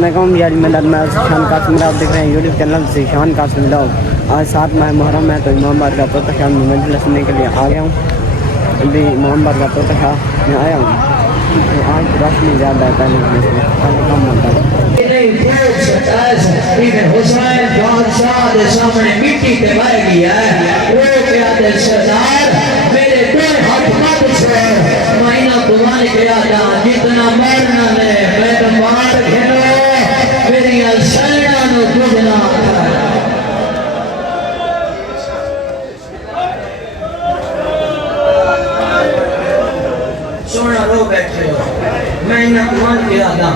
علیکم یار میرا میں ذیشان قاسم آپ دیکھ رہے ہیں YouTube channel Zeeshan Qasim log. آج 7 ماہ محرم ہے تو امام بارگاہ پرتشاہ میں مجلس سننے کے لیے آ گیا ہوں۔ ابھی امام بارگاہ پرتشاہ میں آیا ہوں۔ آج روشنی زیادہ ہے پہلے کم ہوتا ہے۔ حسین بادشاہ دے سامنے مٹی تے بہ گیا ہے، وہ کیا دے سردار میرے دو ہاتھ مت چھوڑ، میں نہ تمہارے کیا تھا جتنا مرنا نے میں تو مار گھنو میری سینا نو کچھ نہ سونا رو بیٹھے ہو، میں نہ تمہارے کیا تھا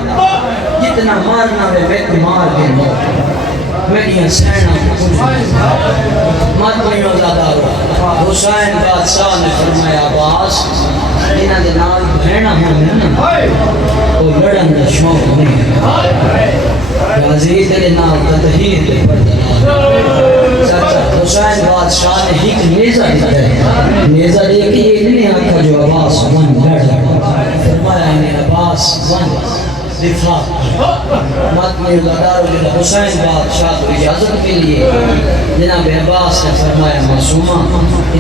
جتنا مارنا ہے میں تو مار گھنو میری سینا نو کچھ نہ مات میں زیادہ رو۔ حسین بادشاہ نے فرمایا عباس جنہاں دے نال بہنا ہونا وہ لڑن دا شوق نہیں غازی تیرے نال تطہیر دے پردہ سچا حسین بادشاہ نے ایک نیزہ دیتا ہے، نیزہ دے کے یہ نہیں آنکھا جو عباس ون لڑ فرمایا انہیں عباس ون دفاع مات میں لدارو جنہ حسین بادشاہ کو اجازت کے لیے جناب عباس نے فرمایا معصومہ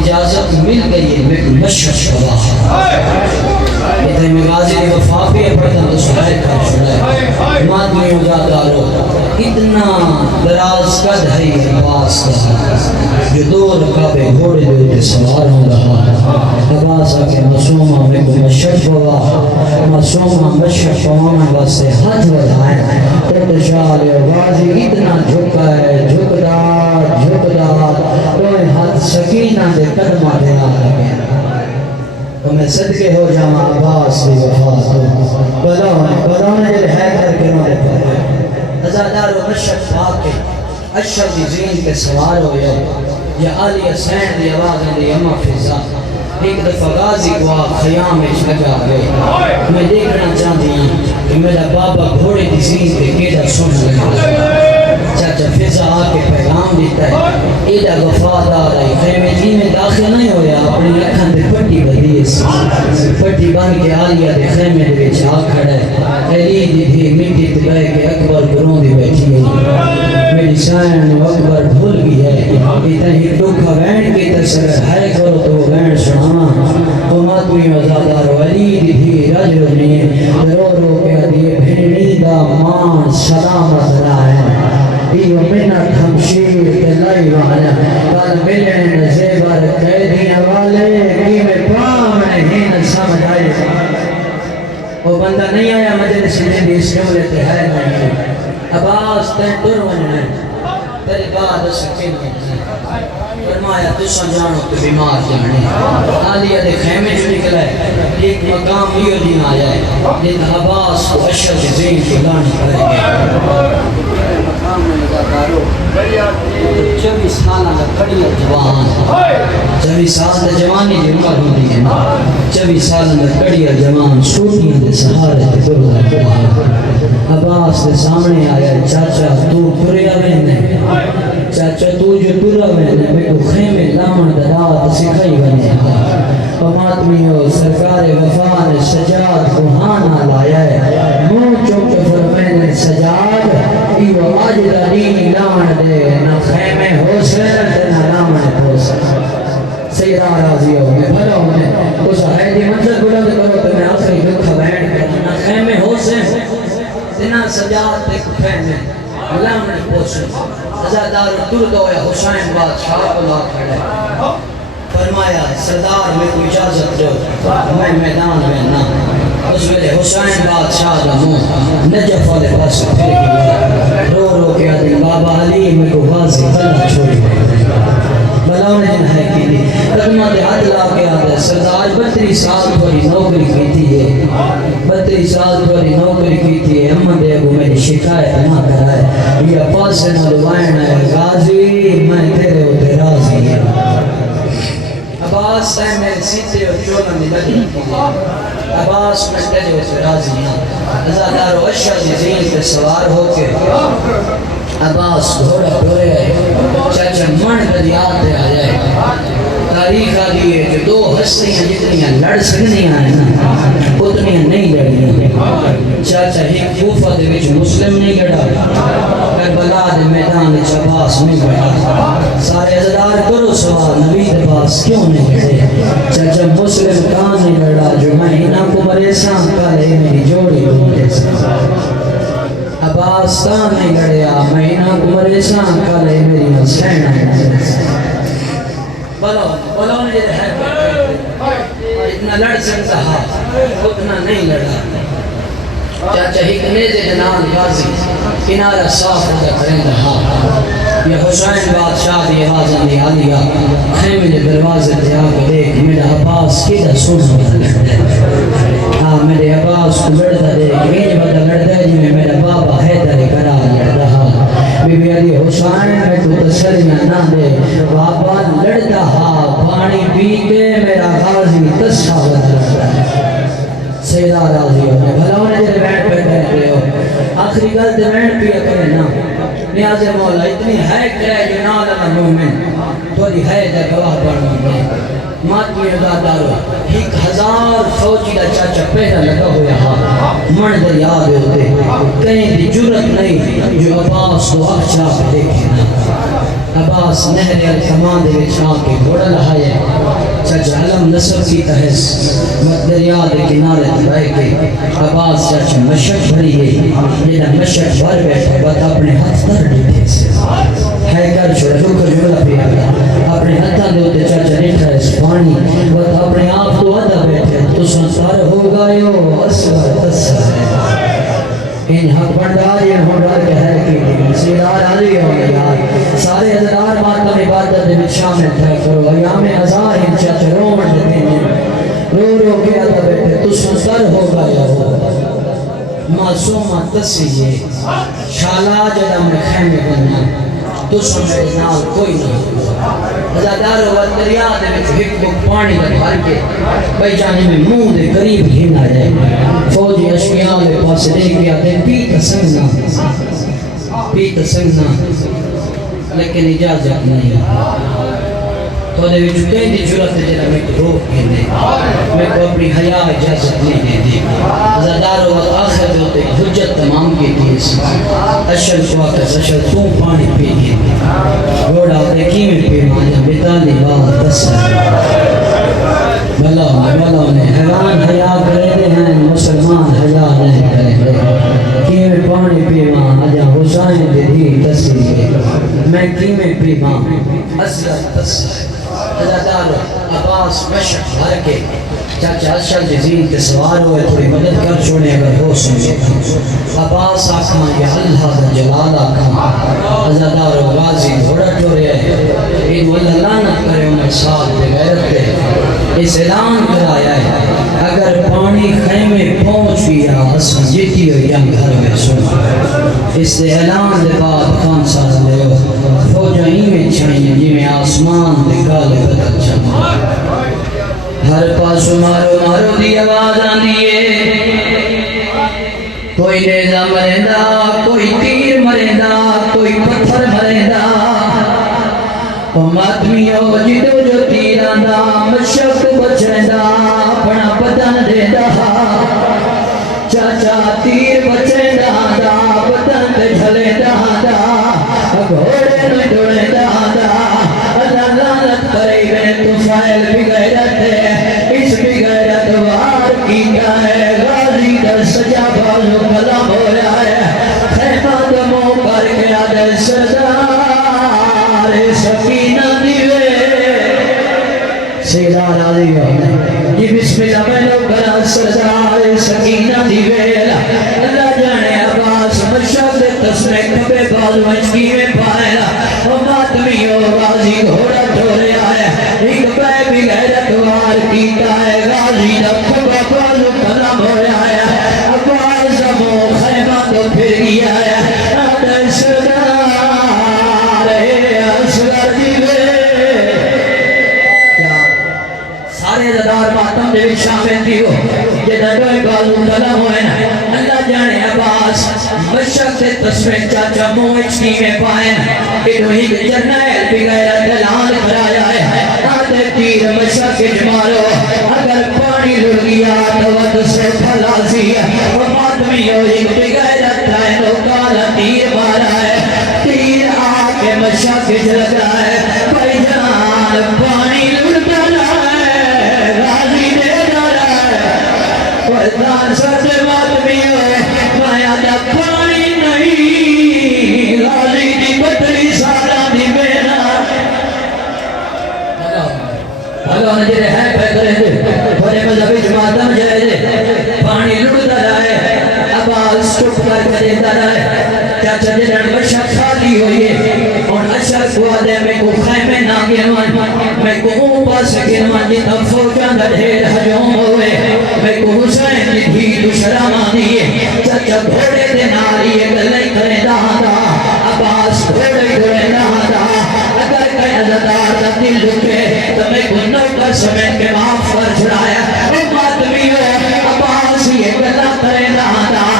اجازت مل گئی ہے میں کو مشرش کباہ ادھر میں غازی نے وفا پہ پڑھتا تو سہائے کر چھڑائے مات میں لدارو اتنا دراز قد ہے عباس کا جو دو رکابے گھوڑے دے سوار ہوں رہا عباس آکے معصومہ میں کو مشرش کباہ معصومہ مشرش کباہ واسطے ہاتھ بڑھائے تو شاہ غازی اتنا جھکا ہے جھکدار تو ہاتھ سکینہ دے قدمہ دے آگے تو میں صدقے ہو جاما عباس دی وفات بلاؤنے جلے ہے کر کے نوڑے پر ازادار و مشک پاکے اشرف دی زین کے سوار ہو یا آلی حسین دی آواز دی اما فضا ایک دفعہ غازی کو خیام میں لگا گئے میں دیکھنا چاہتی ہوں کہ میرا بابا گھوڑے دی زین پہ کیڑا سن لگا چاچا فضا آکے پیغام دیتا ہے ایڈا وفادار ہے خیمے جی میں داخل نہیں ہویا اپنی اکھاں دے پٹی بدی پٹی بان کے آلیا دے خیمے دے بیچ آ کھڑا ہے علی دی بھی مٹی تبائے کے اکبر گروں دی بیٹھی ہے میری سائن و اکبر بھول گئی ہے اتنا ہی ٹوکھا وین کی تصر ہے کرو تو وین سنانا قومات میں وزادار و علی دی بھی رج رجنی رو رو کے دیئے بھنی دا مان سلامت رائے ایو منت ہمشیر کے لائی والا کل ملنے نزیبر قیدین والے کی میں پام نہیں سمجھ آئی وہ بندہ نہیں آیا مجلس میں بھی اس نولت ہے نہیں عباس تین درون ہے تیری بعد سکین ہے فرمایا تو سنجانو تو بیمار جانے آلیہ دے خیمے جو نکلا ہے ایک مقام لیو دین آیا ہے لیکن عباس کو اشرف زین کی لانی کرے گے مقام میں لگاتارو 24 سالہ لکڑی جوان 24 سالہ جوانی دی عمر ہوتی ہے 24 سالہ لکڑی جوان سوٹیاں دے سہارے دے برگا عباس دے سامنے آیا چاچا تو پریا میں چاچا تو جو پورا میں نے میں کو خیمے لامن درات سکھائی بنے پماتمی ہو سرکار وفا نے سجاد روحانہ لایا ہے منہ چوکے فرمین سجاد ایو آجدہ دینی لامن دے نہ خیمے حسین دے نہ لامن حسین سیدہ راضی ہو میں بھلا ہوں نے اس حیدی منظر بلند کرو تو میں آخری دکھا بیٹھ کرنا نہ خیمے حسین دے نہ سجاد دے خیمے لامن حسین ازادار درد ہویا حسین بادشاہ کو لا کھڑے فرمایا سردار میں کو اجازت دو میں میدان میں نہ اس ویلے حسین بادشاہ دا منہ نجف والے پاس پھر گیا رو رو کے آدھے بابا علی میں کو غازی خلہ چھوڑی بلاؤنے جن ہے کی دی قدمہ دے حد لا کے آدھے سردار 32 سال پوری نوکری کی تھی ہے 32 سال پوری نوکری کی تھی ہے امن دے ابو میری شکایت نہ کرائے یہ پاس نہ لوائن ہے غازی میں تیرے ہوتے راضی ہے عباس ہے میرے سیتے اور چولن دی لگی کی عباس میں تیرے ہوتے راضی ہیں ازادار و اشرف زین پہ سوار ہو کے عباس گھوڑا پورے چاچا من بدیات دے آ جائے تاریخ آگئی ہے کہ بستیاں جتنیاں لڑ سکتی ہیں اتنی نہیں لڑی. چاچا ایک کوفہ دے وچ مسلم نہیں لڑا، کربلا دے میدان وچ عباس نہیں لڑا. سارے عزدار کرو سوال نبی دے پاس کیوں نہیں لڑے؟ چاچا مسلم کہاں نہیں لڑا جو میں انہاں کو مرے سان کالے میری جوڑی ہوتے سان. عباس کہاں نہیں لڑیا میں انہاں کو مرے سان کالے میری حسین ہوتے سان. بلو نے یہ ہے اتنا لڑ سکتا اتنا نہیں لڑا. چاچا ہی کنیزے جنان غازی کنارہ صاف ہوتا کریں رہا. یہ حسین بادشاہ دی آوازاں دی آلیا خیمے دے دروازے تے آ کے دیکھ میرا عباس کیدا سونا لڑدا ہے. ہاں میرے عباس کو لڑدا دیکھ انج بدا لڑدا ہے جویں میرا بابا حیدر کرا لڑ رہا. بی بی علی حسین میں تو تسلیاں نہ دے بابا لڑدا ہا پانی پی کے میرا غازی تسا لڑدا ہے. سیدہ راضی ہو بھلا انہیں جیسے بیٹھ پہ کہتے ہو آخری گل دے بیٹھ پیا کرے نا نیاز مولا اتنی ہے کرے جو نال مومن توڑی ہے دے گواہ پڑھنا میں ماتمی ازادارو 1000 فوجی دا چاچا پہنا لگا ہویا ہاں من در یاد ہوتے کہیں دی جرت نہیں جو عباس کو اخچا پہ دیکھے نا. عباس نہر الکمان دے وچھا کے گھوڑا لہائے چاچا علم نصر کی تحس دریا دے کنارے دبائے کے عباس چاچا مشک بھری گئی جنہا مشک بھر بیٹھے بات اپنے ہاتھ در دیتے سے ہے کر چھوڑا روکر جوڑا پہ آگا اپنے ہاتھاں دوتے چاچا نیٹھا اس پانی بات اپنے آپ تو آدھا بیٹھے تو سنسار ہو گئے اسور تسر ہے. ان حق بردار یہ ہوڑا کہ ہے کہ سیدار علی ہو گیا سارے حضرار ماتم عبادت دے شامل تھے کرو ایام ہزار ان چاچا رومن دیتے ہیں رو رو گیا تھا بیٹھے تو سنسر ہو گیا ہو معصومہ تسیے شالا جدم خیمے بننا تو سنسر نال کوئی نہیں. ازادار و دریا دے وچ ہک بک پانی دا بھر کے بھائی جانے میں منہ دے قریب ہی نہ جائے. فوجی اشکیاں دے پاس لے گیا تے پیت سنگنا لیکن اجازت نہیں تو دے وچ کہیں دی جرت جڑا میں روک کے دے میں کو اپنی حیا اجازت نہیں دے دی. ازادار و آخر ہوتے حجت تمام کی تھی اشل شواکس اشل تو پانی پی کے گھوڑا دیکھی میں پی مانا بیتانی بات دسر بلا نے حیوان حیا کرے دے ہیں مسلمان حیا نہیں کرے دے کی میں پانی پی ماں آجا حسین دے دی تسیے میں کی میں پی ماں اصلا تسر. ازادارو عباس مشک بھر کے چاچا اشل جزین کے سوار ہوئے تھوڑی مدد کر چھوڑے اگر ہو سنگے عباس آکھاں یا اللہ دا جلال آکھاں. ازادارو غازی گھوڑا ٹورے ان واللہ لعنت کرے عمر سال دے غیرت دے اس اعلان کرایا ہے اگر پانی خیمے پہنچ گیا اسم جیتی ہو جنگ گھر میں سنا. اس اعلان دے بعد 5 سال لے ہو فوجائیں میں چھائیں جی میں آسمان دے گالے بدل چمہ ہر پاس مارو مارو دی آواز آندیے کوئی نیزہ مرندہ کوئی تیر مرندہ کوئی پتھر مرندہ او ماتمیو جدو جو تیراندہ مشک بچندہ اپنا بدن دیندہ چاچا تیر بچندہ دا بدن دے جھلیندہ دا گھوڑے نو جوڑندہ دا اللہ لعنت کرے گئے تو فائل بھی غیرت ہے اس بھی غیرت وار کیتا ہے غازی در سجا بازو کلام ہویا ہے خیمہ دمو کر کے آدھے سردار سکینہ دیوے سیدہ راضی ہو یہ بسم اللہ میں لوگ کرا سردار سکینہ دیوے اللہ جانے عباس مشہد تسمے کبے باز مچکی میں پائے وہ ماتمی ہو غازی گھوڑا ٹھورے آیا ایک بے بھی غیرت وار کیتا ہے غازی دکھبا بازو کلام ہویا ہے عباس مو خیمہ تو پھر گیا ہے آدھے سردار اصغر دیوے سارے زدار ماتم دے شامل دیو یہ دڑوئے بازو کلام ہوئے نا اللہ جانے عباس مشک سے تسمیں چاچا موچ کی میں پائیں انہوں ہی جرنائل بھی غیرت دلال کرایا ہے آدھے تیر مشکل مارو اگر پانی لڑ گیا تو ود سے پھلاسی وہ ماتمیوں ایک بغیرت ہے تو کالا تیر مارا ہے تیر آکے مشکل لگ رہا ہے بھائی جان پانی لڑتا رہا ہے غازی دے رہا ہے وردان سچ ماتمیوں مایا دا پانی نہیں غازی دی بطری سارا دی بینا بھگوان جرے ہے پہ کرے دے بھرے مذہبی جماعتم جائے دے پانی لڑتا رہا ہے آواز ٹوٹ کر دیتا رہا ہے چاچا جنن بشا خالی ہوئی ہے اور اشر کو آدھے میں کو خیمے نہ گنوان میں کو اوپا سے گنوان جتا فوجان دا ڈھیر حجوم ہوئے میں کو حسین جی دھی دشرامہ دیئے چاچا گھوڑے دے ناری ایک لئی کرے دہاں آواز گھوڑے گھوڑے دہاں اگر کئی عزدار دا دل دکھے تو میں کو نوکر سمین کے معاف کر چھڑایا او ماتمیوں آواز یہ گلا کرے دہاں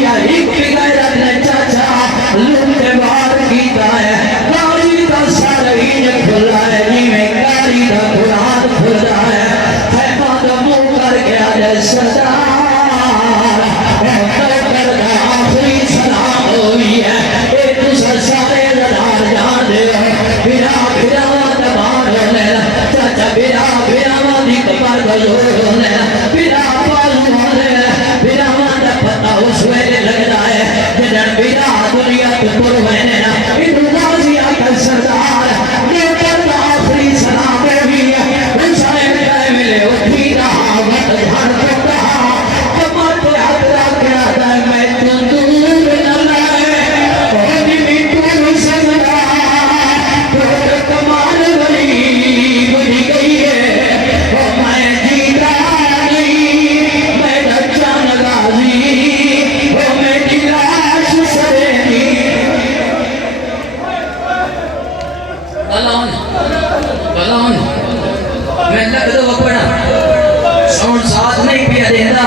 یا ایک بغیرت نے چاچا لوگ نے بار کیتا ہے کاری دا سارین کھلا ہے جی میں کاری دا قرآن کھلا ہے خیمہ دا مو کر کے آجے سردار نوکر دا آخری سلام ہوئی ہے اے دوسر سارے زدار جان دے بھیرا بھیرا دبار ہونے چاچا بھیرا بھیرا دی کمار گزور ہونے بھیرا پالو ہونے بھیرا دا پتہ اس ویلے لگ رہا ہے جنن بھیرا دنیا کے پر ہونے ادھو غازی آکل سردار نوکر دا آخری سلام ہوئی ہے حسین جائے ملے اٹھی رہا وقت جھان کو کہا کمار پہ ہاتھ رکھ کے آتا ہے میں تو دور نہ لائے ہونی بھی تو سزا پھر کمال بڑی بڑی گئی ہے وہ میں جیتا نہیں میں رچان غازی وہ میری لاش سرینی کلان میں لگ دو اپنا ساؤنڈ ساتھ نہیں پیا دیتا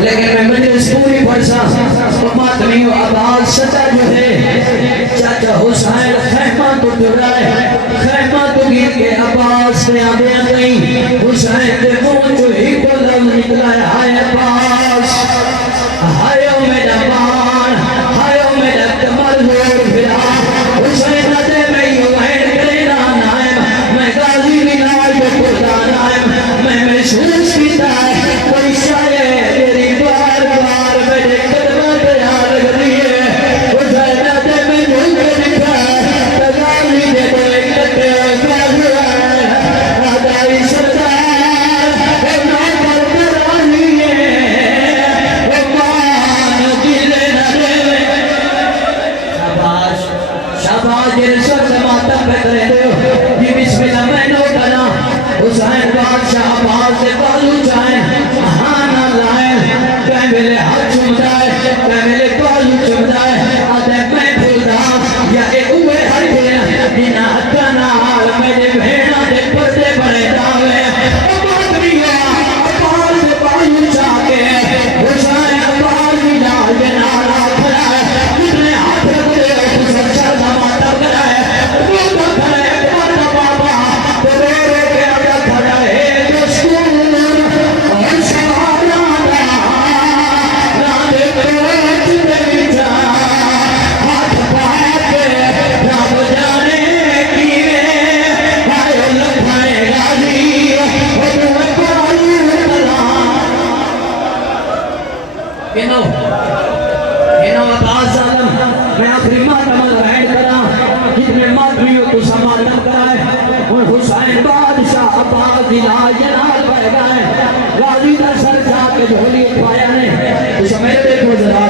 لیکن میں مجلس پوری پڑھسا تو ماتمیوں آواز ستا جو ہے چاچا حسین خیمہ تو ٹرائے خیمہ تو گر کے آواز سے آدھے نہیں حسین دے منہ جو ہی کو لفظ نکلا ہے ہائے عباس ہائے او میرا مان ہائے او میرا کمر زور پھرا حسین دے میں یوں وین کرے نائم میں غازی بھی نائم خدا نائم میں محسوس کیتا ہے کوئی شاید تیری بار بار میرے قدمہ تیار کری ہے حسین دے میں جھول کے دکھا غازی دے تو ایک کٹے غازی ہے آدھائی سردار اے نوکر کرانی ہے اے مان دل نہ دے شاباش شاباش یہ سب ماتم پہ کرے دو یہ بسم اللہ میں نو کنا حسین بادشاہ آواز سے بالو چاہیں ہاں نہ لائیں کہ میرے ہاتھ چمدائے کہ میرے بالو چمدائے آدھے میں بھولدا یا اے اوے ہر گیا دینا ہتھا نال میرے بھیڑا دے پردے بڑے داوے آباد بھی گیا آباد سے بالو چاہے حسین آباد بھی لال جنالا کھڑا ہے کتنے ہاتھ رکھتے ہو کچھ اچھا دماتا کرا ہے بوتا کھڑا ہے بوتا بابا تو رے کے آگا کھڑا ہے جو سکون اور سوارا رادے کوچ دے بچا ہاتھ پاتے رب جانے کیوے آئے لکھائے غازی وہ تمہیں پالو تلا کینو آباز آدم میں آخری ماتم الرائن کرا جتنے ماتمیوں تو سماتم کرائے اور حسین بادشاہ عباس دلا جنال پہ گئے غازی دا سر جا کے جھولی اٹھوایا نے تو شمیرے دیکھو ذرا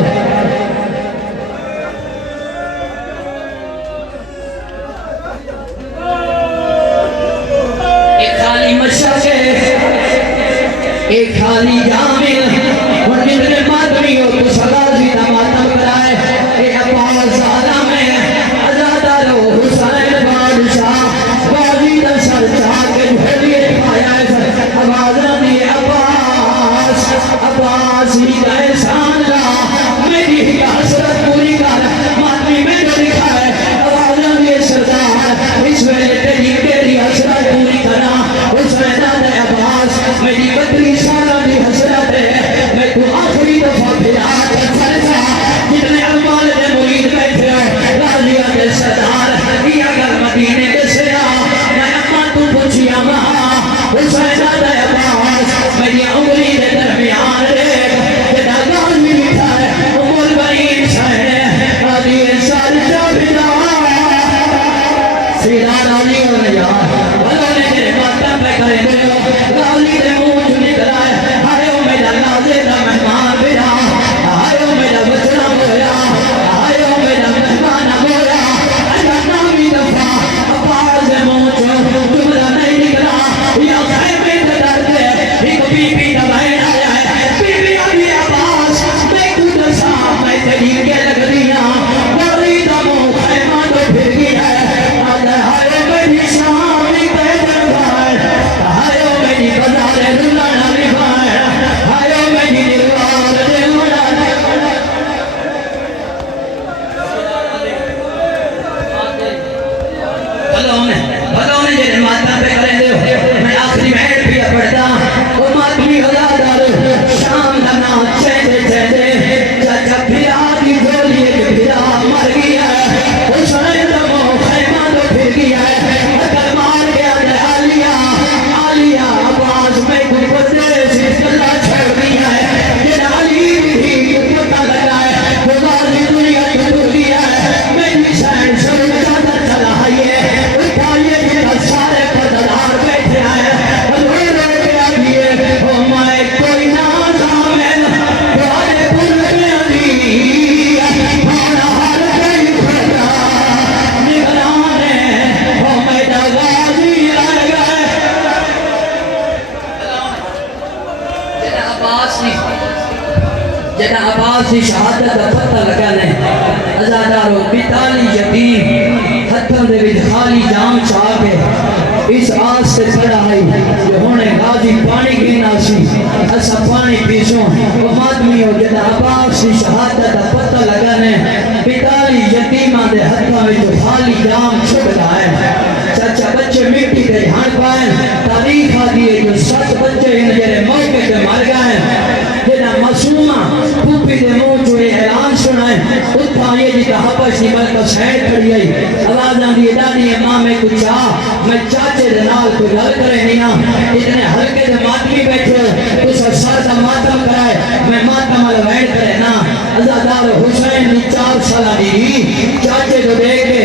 ایک خالی مشاقے ایک خالی جامل اور جتنے ماتمیوں تو غازی دا ماتم کرائے اے عباس آدم ہے آزادہ رو حسین بادشاہ غازی دا سر جا کے جھولی اٹھوایا ہے آواز دی عباس عباس ہی کا احسان لا میری ہی حسرت پوری کر ماتمی میں جو لکھا ہے آواز دی سردار اس ویلے تیری حسرت پوری کرا جنا عباس کی شہادت کا پتہ لگا نے ازادارو 42 یتیم ہتھوں دے وچ خالی جام چا کے اس آس سے کھڑا ہے کہ ہونے غازی پانی پینا سی اسا پانی پیسوں وہ مادمی ہو جنا عباس کی شہادت کا پتہ لگا نے 42 یتیماں دے ہتھاں وچ خالی جام چھڑا ہے چاچا بچے مٹی دے ہن پائیں تاریخ آ دیئے جو 7 بچے ان جڑے موقع تے مر گئے جنا معصومہ پھوپھی دے منہ جو اعلان سنائے اتھا یہ جی کا حبش نکل کر شہر کھڑی آئی آوازاں دی دادی ماں میں کچھ میں چاچے دے نال کوئی گل کرے نہیں اتنے ہلکے دے ماتمی بیٹھے اس سر دا ماتم کرائے میں ماتم الوین کرے نا عزادار حسین دی 4 سالہ دی چاچے کو دیکھ کے